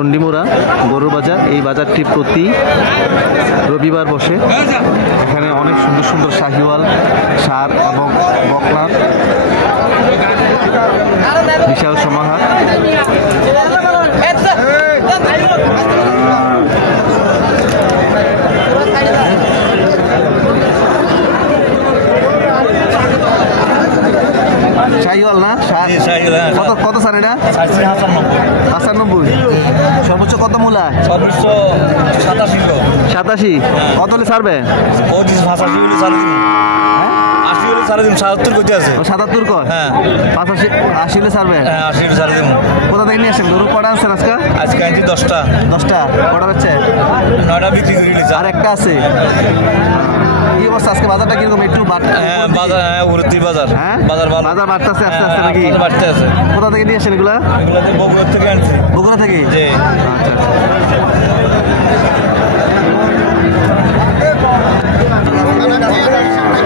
চণ্ডীমুড়া গরুর বাজার। এই বাজারটি প্রতি রবিবার বসে। এখানে অনেক সুন্দর সুন্দর শাহিওয়াল, ষাঁড় এবং বকনার বিশাল সমাহার। শাহিওয়াল না, কত কত স্যার এটা? 95। সর্বোচ্চ কত মূলা? সর্বোচ্চ 87। কত হলে ছাড়বে? 77 করতে আছে। 77 কর? হ্যাঁ। 85 হলে ছাড়বে? হ্যাঁ, 80 ছাড় দেবো। কোথা থেকে নিয়ে আসেন গরু? কটা আনছেন আজকে? আজকে আনছি 10টা। 10টা? কটা হচ্ছে? 9টা বিক্রি করে নিয়েছি। আর একটা আছে। কি অবস্থা আজকে বাজারটা কিরকম? একটু হ্যাঁ, বাজার উড়তি বাজার। হ্যাঁ, বাজার ভালো। বাজার বাড়তেছে আস্তে আস্তে নাকি? বাড়তে আছে। কোথা থেকে নিয়ে আসেন এগুলা? এগুলো তো বগুড়া থেকে আনছি। বগুড়া থেকে? জি।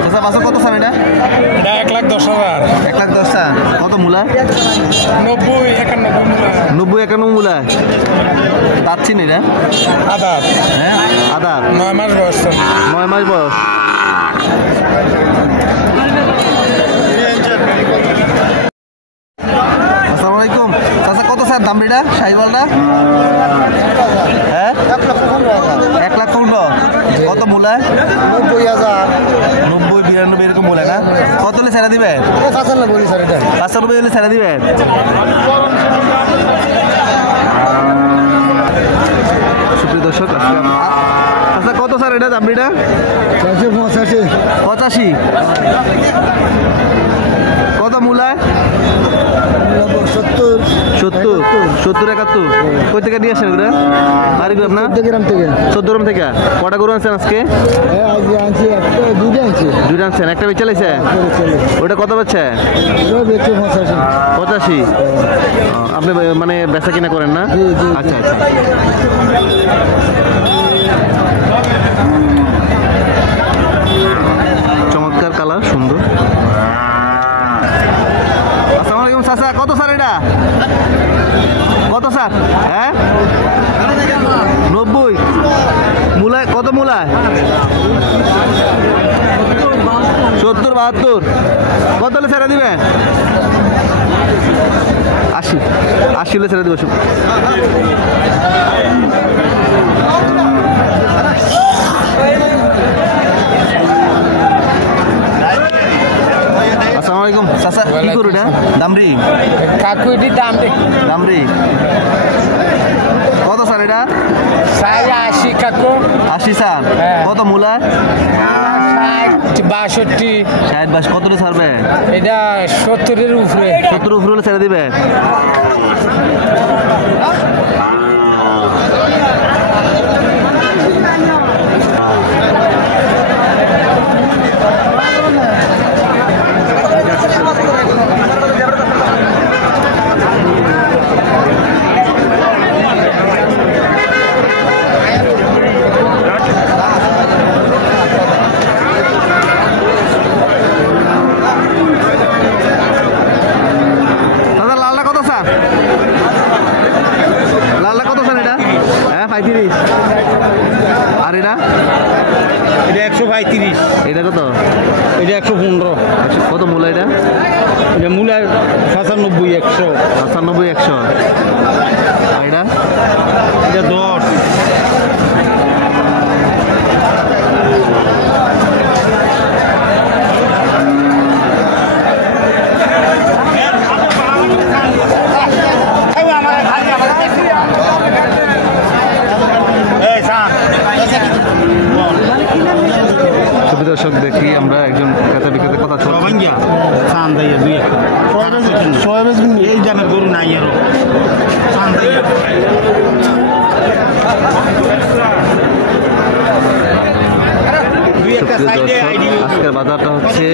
আচ্ছা। বাজার কত স্যার এটা? 1,10,000। 1,10,000। কত মূলা? 90-91 মূলা। পাচ্ছি না এটা? আদার। হ্যাঁ, আদার। 9 মাস বয়স। 9 মাস বয়স। আসসালামু আলাইকুম চাচা, কত স্যার দাম এটা শাহিওয়ালটা? হ্যাঁ, 1,15,000। কত মূলা? 90,000। 90-92 এরকম বলে না? কত হলে ছেড়ে দিবে? 95 হলে ছেড়ে দিবে? সুপ্রিয় দর্শক, আচ্ছা কত স্যার এটা দাম এটা? 85। কত মূলায়? 70-71। কই থেকে নিয়ে আসেন এটা? বাড়ি করে আপনার? 14 গ্রাম থেকে। কটা গরু আনছেন আজকে? দুইটা আনছেন, একটা বেচে লাইছে? ওটা কত বেচছে? 85। আপনি মানে বেচা কিনা করেন না? আচ্ছা আচ্ছা। চমৎকার কালার, সুন্দর। আসসালামু আলাইকুম চাচা, কত স্যার এটা? কত স্যার? হ্যাঁ, 90। মূলায় কত? মূলায় 70-72। কত হলে ছেড়ে দিবে? 80 হলে ছেড়ে দেবো। আসসালামু আলাইকুম চাচা, কি করু এটা? দামরি কাকুইটি দামরি। কত স্যার এটা? 80 কাকু। 80 স্যার। কত মূলা? 62। 60-62। কত হলে ছাড়বে? এটা 70-এর উপরে। 70 উপরে হলে ছেড়ে দিবে? আর এটা? এটা 135। এটা কত? এটা 115। কত মূলা এটা? এটা মূলা 95-100। 95-100। আর এটা? এটা 10। দর্শক দেখি আমরা একজন ক্রেতা বিক্রেতার কথা চলছে। এই জায়গার গরু নাই আরো। আজকের বাজারটা হচ্ছে